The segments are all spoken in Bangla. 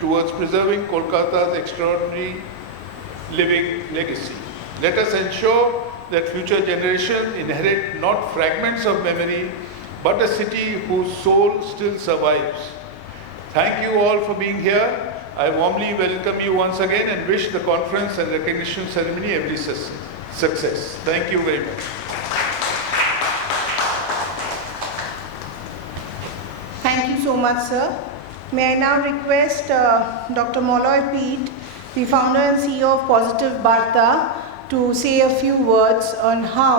towards preserving Kolkata's extraordinary living legacy. Let us ensure that future generations inherit not fragments of memory, but a city whose soul still survives. Thank you all for being here. I warmly welcome you once again and wish the conference and recognition ceremony every success. Thank you very much. Thank you so much, sir. May I now request Dr. Moloy Pete, the founder and CEO of Positive Barta, to say a few words on how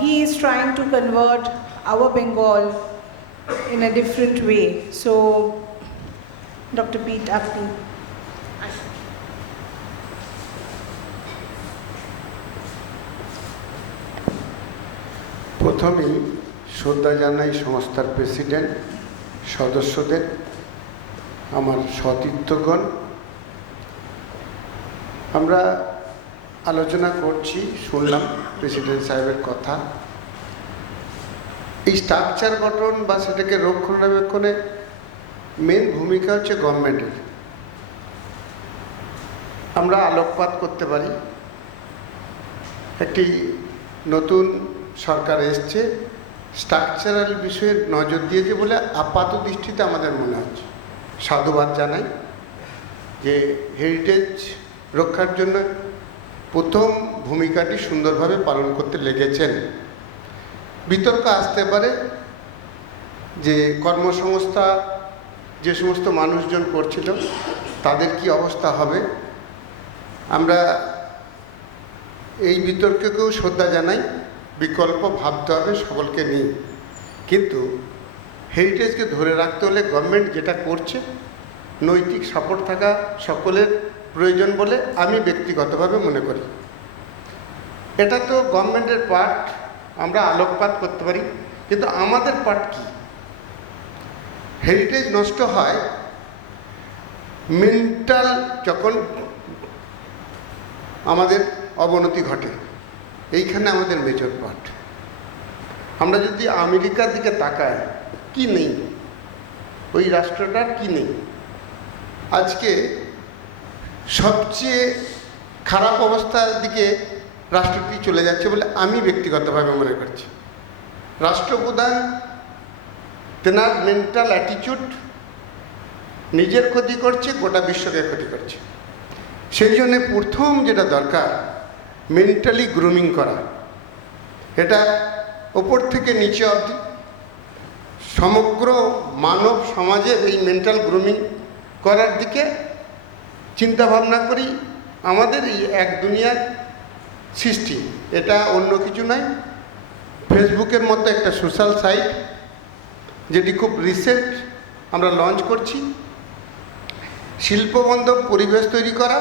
he is trying to convert our Bengal in a different way. So, Dr. Pete, after you. প্রথমেই শ্রদ্ধা জানাই সংস্থার প্রেসিডেন্ট সদস্যদের, আমার সতীর্থগণ। আমরা আলোচনা করছি, শুনলাম প্রেসিডেন্ট সাহেবের কথা। এই স্ট্রাকচার গঠন বা সেটাকে রক্ষণাবেক্ষণে মেন ভূমিকা হচ্ছে গভর্নমেন্টের। আমরা আলোকপাত করতে পারি, একটি নতুন সরকার এসছে, স্ট্রাকচারাল বিষয়ে নজর দিয়েছে বলে আপাত দৃষ্টিতে আমাদের মনে হচ্ছে। সাধুবাদ জানাই যে হেরিটেজ রক্ষার জন্য প্রথম ভূমিকাটি সুন্দরভাবে পালন করতে লেগেছেন। বিতর্ক আসতে পারে যে কর্মসংস্থা যে সমস্ত মানুষজন করছিল তাদের কি অবস্থা হবে। আমরা এই বিতর্ককেও শ্রদ্ধা জানাই, বিকল্প ভাবতে হবে সকলকে নিয়ে। কিন্তু হেরিটেজকে ধরে রাখতে হলে গভর্নমেন্ট যেটা করছে নৈতিক সাপোর্ট থাকা সকলের প্রয়োজন বলে আমি ব্যক্তিগতভাবে মনে করি। এটা তো গভর্নমেন্টের পার্ট, আমরা আলোকপাত করতে পারি, কিন্তু আমাদের পার্ট কি? হেরিটেজ নষ্ট হয় মেন্টাল যখন আমাদের অবনতি ঘটে, এইখানে আমাদের মেজর পার্ট। আমরা যদি আমেরিকার দিকে তাকাই, কি নেই ওই রাষ্ট্রটার, কি নেই? আজকে সবচেয়ে খারাপ অবস্থার দিকে রাষ্ট্রটি চলে যাচ্ছে বলে আমি ব্যক্তিগতভাবে মনে করছি। রাষ্ট্রপ্রধান তেনার মেন্টাল অ্যাটিটিউড নিজের ক্ষতি করছে, গোটা বিশ্বকে ক্ষতি করছে। সেই জন্যে প্রথম যেটা দরকার মেন্টালি গ্রুমিং করা। এটা ওপর থেকে নিচে অবধি সমগ্র মানব সমাজের এই মেন্টাল গ্রুমিং করার দিকে চিন্তা ভাবনা করি। আমাদের এই এক দুনিয়ার সৃষ্টি, এটা অন্য কিছু নয়। ফেসবুকের মতো একটা সোশ্যাল সাইট যেটি খুব রিসেন্ট আমরা লঞ্চ করছি। শিল্পবান্ধব পরিবেশ তৈরি করা,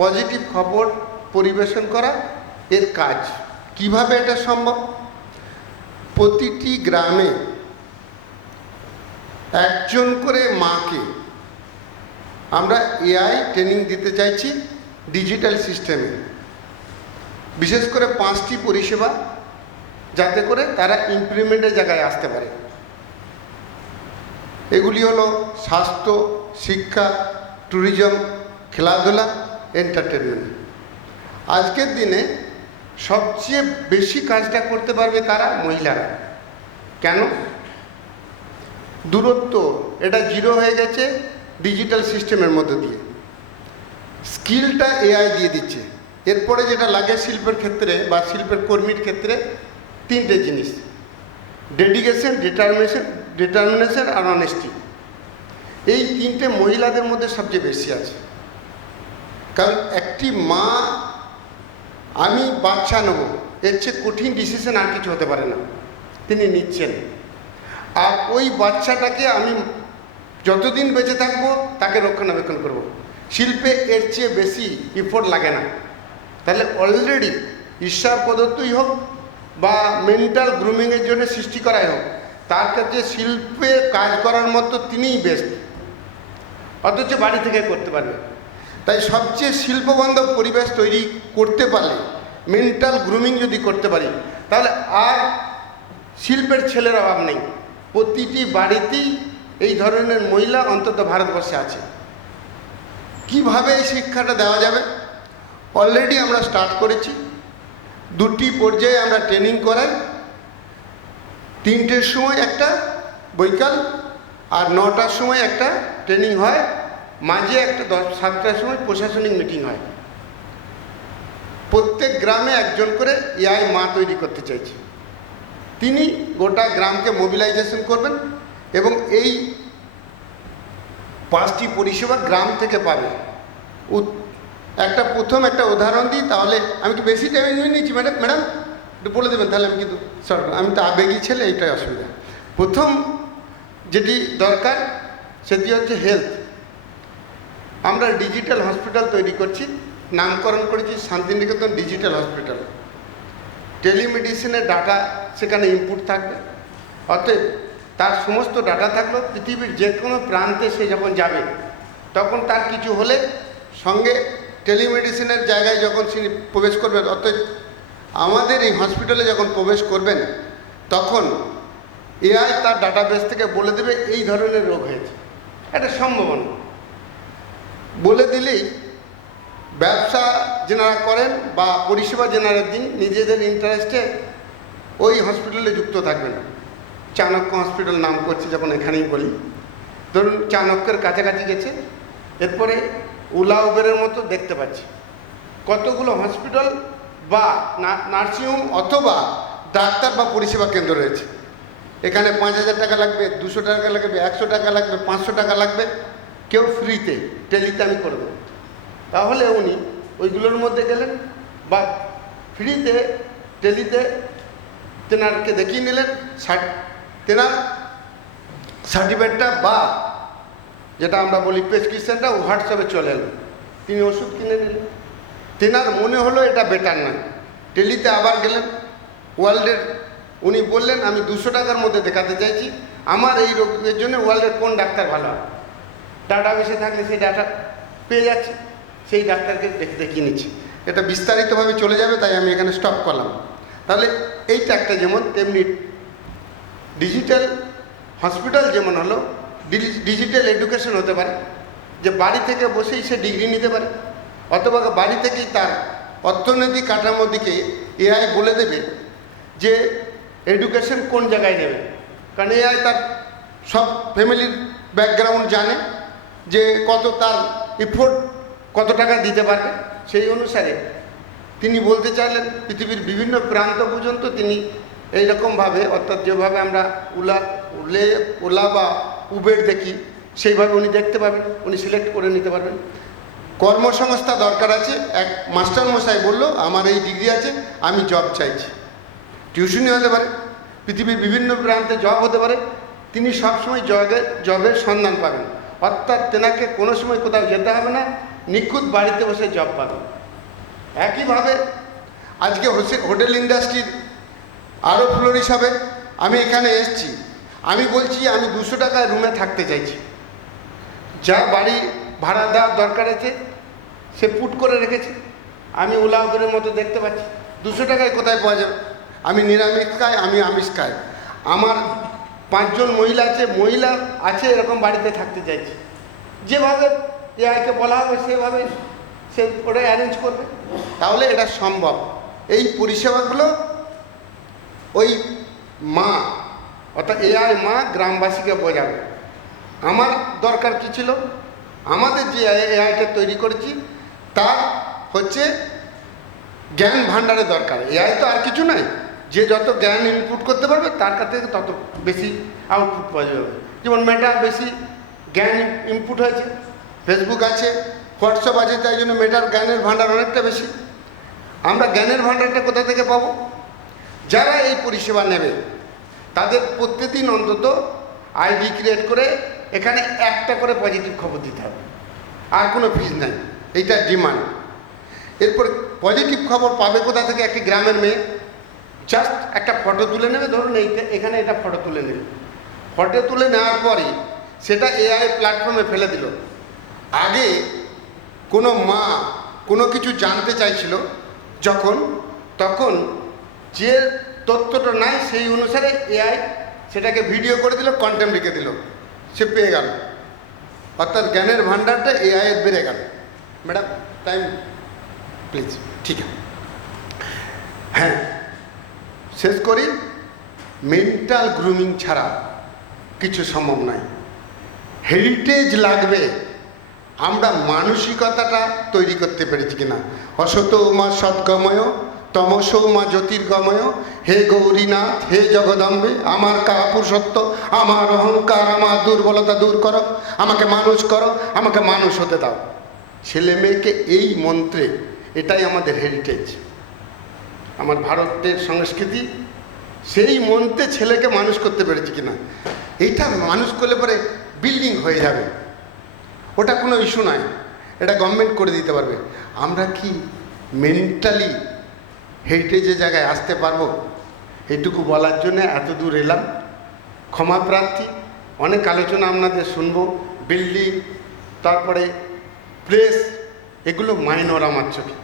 পজিটিভ খবর পরিবেশন করা এর কাজ। কিভাবে এটা সম্ভব? প্রতিটি গ্রামে একজন করে মাকে আমরা এআই ট্রেনিং দিতে চাইছি ডিজিটাল সিস্টেমে, বিশেষ করে 5টি পরিষেবা, যাতে করে তারা ইমপ্লিমেন্টের জায়গায় আসতে পারে। এগুলি হলো স্বাস্থ্য, শিক্ষা, ট্যুরিজম, খেলাধুলা, এন্টারটেনমেন্ট। আজকের দিনে সবচেয়ে বেশি কাজটা করতে পারবে কারা? মহিলারা। কেন? দূরত্ব এটা জিরো হয়ে গেছে ডিজিটাল সিস্টেমের মধ্যে দিয়ে। স্কিলটা এআই দিয়ে দিচ্ছে। এরপরে যেটা লাগে শিল্পের ক্ষেত্রে বা শিল্পের কর্মীর ক্ষেত্রে 3টে জিনিস: ডেডিকেশন, ডিটারমিনেশন আর অনেস্টি। এই 3টে মহিলাদের মধ্যে সবচেয়ে বেশি আছে। কারণ একটি মা, আমি বাচ্চা নেব, এর চেয়ে কঠিন ডিসিশন আর কিছু হতে পারে না, তিনি নিচ্ছেন। আর ওই বাচ্চাটাকে আমি যতদিন বেঁচে থাকবো তাকে রক্ষণাবেক্ষণ করব। শিল্পে এর চেয়ে বেশি এফোর্ট লাগে না। তাহলে অলরেডি ঈশ্বর প্রদত্তই হোক বা মেন্টাল গ্রুমিংয়ের জন্য সৃষ্টি করাই হোক, তার কাছে শিল্পে কাজ করার মতো তিনিই বেস্ট, অথচ বাড়ি থেকে করতে পারবে। তাই সবচেয়ে শিল্পবান্ধব পরিবেশ তৈরি করতে পারলে, মেন্টাল গ্রুমিং যদি করতে পারি, তাহলে আর শিল্পের ছেলের অভাব নেই। প্রতিটি বাড়িতেই এই ধরনের মহিলা অন্তত ভারতবর্ষে আছে। কিভাবে এই শিক্ষাটা দেওয়া যাবে? অলরেডি আমরা স্টার্ট করেছি। 2টি পর্যায়ে আমরা ট্রেনিং করাই। 3টের সময় একটা বৈকাল আর 9টার সময় একটা ট্রেনিং হয়, মাঝে একটা 7টার সময় প্রশাসনিক মিটিং হয়। প্রত্যেক গ্রামে একজন করে এআই মা তৈরি করতে চাইছি। তিনি গোটা গ্রামকে মোবিলাইজেশন করবেন এবং এই 5টি পরিষেবা গ্রাম থেকে পাবে। প্রথম একটা উদাহরণ দিই, তাহলে আমি কি বেশি টাইম নিয়ে নিচ্ছি ম্যাডাম একটু বলে দেবেন, তাহলে আমি কিন্তু আমি তো আবেগী ছেলে, এইটাই অসুবিধা। প্রথম যেটি দরকার সেটি হচ্ছে হেলথ। আমরা ডিজিটাল হসপিটাল তৈরি করছি, নামকরণ করেছি শান্তিনিকেতন ডিজিটাল হসপিটাল। টেলিমেডিসিনের ডাটা সেখানে ইনপুট থাকবে, অতএব তার সমস্ত ডাটা থাকলো পৃথিবীর যে কোনো প্রান্তে সে যখন যাবে তখন তার কিছু হলে সঙ্গে টেলিমেডিসিনের জায়গায় যখন তিনি প্রবেশ করবেন, অতএব আমাদের এই হসপিটালে যখন প্রবেশ করবেন তখন এআই তার ডাটাবেস থেকে বলে দেবে এই ধরনের রোগ হয়েছে। এটা সম্ভাবনা বলে দিলেই ব্যবসা যেনারা করেন বা পরিষেবা যেনারা দিন নিজেদের ইন্টারেস্টে ওই হসপিটালে যুক্ত থাকবেন। চাণক্য হসপিটাল নাম করছি যখন এখানেই বলি, ধরুন চাণক্যের কাছাকাছি গেছে, এরপরে ওলা উবেরের মতো দেখতে পাচ্ছি কতগুলো হসপিটাল বা নার্সিংহোম অথবা ডাক্তার বা পরিষেবা কেন্দ্র রয়েছে। এখানে 5,000 টাকা লাগবে, 200 টাকা লাগবে, 100 টাকা লাগবে, 500 টাকা লাগবে, কেউ ফ্রিতে টেলিতে আমি করে দেবো। তাহলে উনি ওইগুলোর মধ্যে গেলেন বা ফ্রিতে টেলিতে তেনারকে দেখিয়ে নিলেন, তেনার সার্টিফিকেটটা বা যেটা আমরা বলি প্রেসক্রিপশনটা হোয়াটসঅ্যাপে চলে এলো, তিনি ওষুধ কিনে নিলেন। তেনার মনে হলো এটা বেটার নয়, টেলিতে আবার গেলেন, ওয়ার্ল্ডের উনি বললেন আমি 200 টাকার মধ্যে দেখাতে চাইছি, আমার এই রোগের জন্য ওয়ার্ল্ডের কোন ডাক্তার ভালো হয়। ডাটাবেসে থাকলে সেই ডাটা পেয়ে যাচ্ছে, সেই ডাক্তারকে দেখিয়ে নিচ্ছি। এটা বিস্তারিতভাবে চলে যাবে, তাই আমি এখানে স্টপ করলাম। তাহলে এইটা একটা যেমন, তেমনি ডিজিটাল হসপিটাল যেমন হলো, ডিজিটাল এডুকেশন হতে পারে, যে বাড়ি থেকে বসেই সে ডিগ্রি নিতে পারে, অথবা বাড়ি থেকেই তার অর্থনৈতিক কাঠামোর দিকে এআই বলে দেবে যে এডুকেশন কোন জায়গায় নেবে। কারণ এআই তার সব ফ্যামিলির ব্যাকগ্রাউন্ড জানে, যে কত তার এফোর্ট কত টাকা দিতে পারবে, সেই অনুসারে তিনি বলতে চাইলেন পৃথিবীর বিভিন্ন প্রান্ত পর্যন্ত তিনি এইরকমভাবে, অর্থাৎ যেভাবে আমরা ওলা বা উবের দেখি সেইভাবে উনি দেখতে পাবেন, উনি সিলেক্ট করে নিতে পারবেন। কর্মসংস্থা দরকার আছে, এক মাস্টারমশাই বলল আমার এই ডিগ্রি আছে, আমি জব চাইছি। টিউশনি হতে পারে, পৃথিবীর বিভিন্ন প্রান্তে জব হতে পারে, তিনি সবসময় জবের সন্ধান পাবেন, অর্থাৎ তেনাকে কোনো সময় কোথাও যেতে হবে না, নিখুঁত বাড়িতে বসে জব পাবেন। একইভাবে আজকে হোটেল ইন্ডাস্ট্রির আরও ফ্লোরিশ হবে। আমি এখানে এসেছি, আমি বলছি আমি 200 টাকায় রুমে থাকতে চাইছি, যা বাড়ি ভাড়া দেওয়ার দরকার আছে সে পুট করে রেখেছে, আমি ওলা উবেরের মতো দেখতে পাচ্ছি। 200 টাকায় কোথায় পাওয়া যাবে? আমি নিরামিষ খাই, আমি আমিষ খাই, আমার 5 জন মহিলা আছে এরকম বাড়িতে থাকতে চাইছি, যেভাবে এআইকে বলা হবে সেভাবে সে ওটা অ্যারেঞ্জ করবে। তাহলে এটা সম্ভব। এই পরিষেবাগুলো ওই মা অর্থাৎ এআই মা গ্রামবাসীকে বোঝাবে। আমার দরকার কী ছিল, আমাদের যে এআইটা তৈরি করেছি তার হচ্ছে জ্ঞান ভাণ্ডারের দরকার। এআই তো আর কিছু নয়, যে যত জ্ঞান ইনপুট করতে পারবে তার কাছ থেকে তত বেশি আউটপুট পাওয়া যাবে। যেমন মেটা বেশি জ্ঞান ইনপুট হয়েছে, ফেসবুক আছে, হোয়াটসঅ্যাপ আছে, তাই জন্য মেটার জ্ঞানের ভাণ্ডার অনেকটা বেশি। আমরা জ্ঞানের ভাণ্ডারটা কোথা থেকে পাবো? যারা এই পরিষেবা নেবে তাদের প্রত্যেকদিন অন্তত আইডি ক্রিয়েট করে এখানে একটা করে পজিটিভ খবর দিতে হবে, আর কোনো ফিজ নাই, এইটা ডিমান্ড। এরপর পজিটিভ খবর পাবে কোথা থেকে? একটি গ্রামের মেয়ে জাস্ট একটা ফটো তুলে নেবে, ধরুন এখানে এটা ফটো তুলে নেবে, ফটো তুলে নেওয়ার পরে সেটা এআই প্ল্যাটফর্মে ফেলে দিল। আগে কোনো মা কোনো কিছু জানতে চাইছিল তখন যে তথ্যটা নাই সেই অনুসারে এআই সেটাকে ভিডিও করে দিল, কন্টেন্ট লিখে দিল, সে পেয়ে গেল, অর্থাৎ জ্ঞানের ভাণ্ডারটা এআই এর বেড়ে গেল। ম্যাডাম টাইম প্লিজ, ঠিক আছে। হ্যাঁ, শেষ করি, মেন্টাল গ্রুমিং ছাড়া কিছু সম্ভব নয়। হেরিটেজ লাগবে, আমরা মানসিকতাটা তৈরি করতে পেরেছি কিনা। অসত মা সদ্গময়, তমসো মা জ্যোতির্গময়, হে গৌরীনাথ, হে জগদম্বে, আমার কাপুরুষত্ব, আমার অহংকার, আমার দুর্বলতা দূর করো, আমাকে মানুষ করো, আমাকে মানুষ হতে দাও। ছেলে মেয়েকে এই মন্ত্রে, এটাই আমাদের হেরিটেজ, আমার ভারতের সংস্কৃতি, সেই মন্ত্রে ছেলেকে মানুষ করতে পেরেছি কিনা। এইটা মানুষ করলে পরে বিল্ডিং হয়ে যাবে, ওটা কোনো ইস্যু নয়, এটা গভর্নমেন্ট করে দিতে পারবে। আমরা কি মেন্টালি হেরিটেজের জায়গায় আসতে পারবো? এইটুকু বলার জন্য এত দূর এলাম, ক্ষমা প্রার্থী। অনেক আলোচনা আপনাদের শুনবো, বিল্ডিং, তারপরে প্লেস, এগুলো মাইনর আমার চোখে।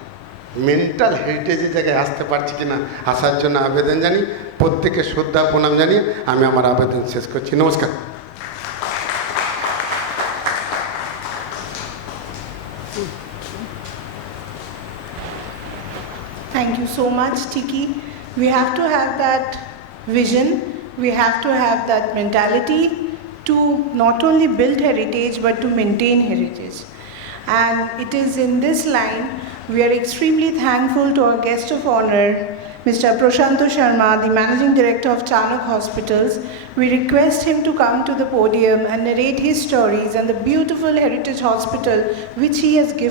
মেন্টাল হেরিটেজের জায়গায় আসতে পারছি কিনা, আসার জন্য আবেদন জানি, প্রত্যেকে শ্রদ্ধা প্রণাম জানিয়ে আমি আমার আবেদন শেষ করছি। নমস্কার। Thank you so much, Tiki. We have to have that vision, we have to have that mentality to not only build heritage but to maintain heritage. And it is in this line we are extremely thankful to our guest of honor, Mr. Prashanto Sharma, the Managing Director of Chanuk Hospitals. We request him to come to the podium and narrate his stories and the beautiful heritage hospital which he has given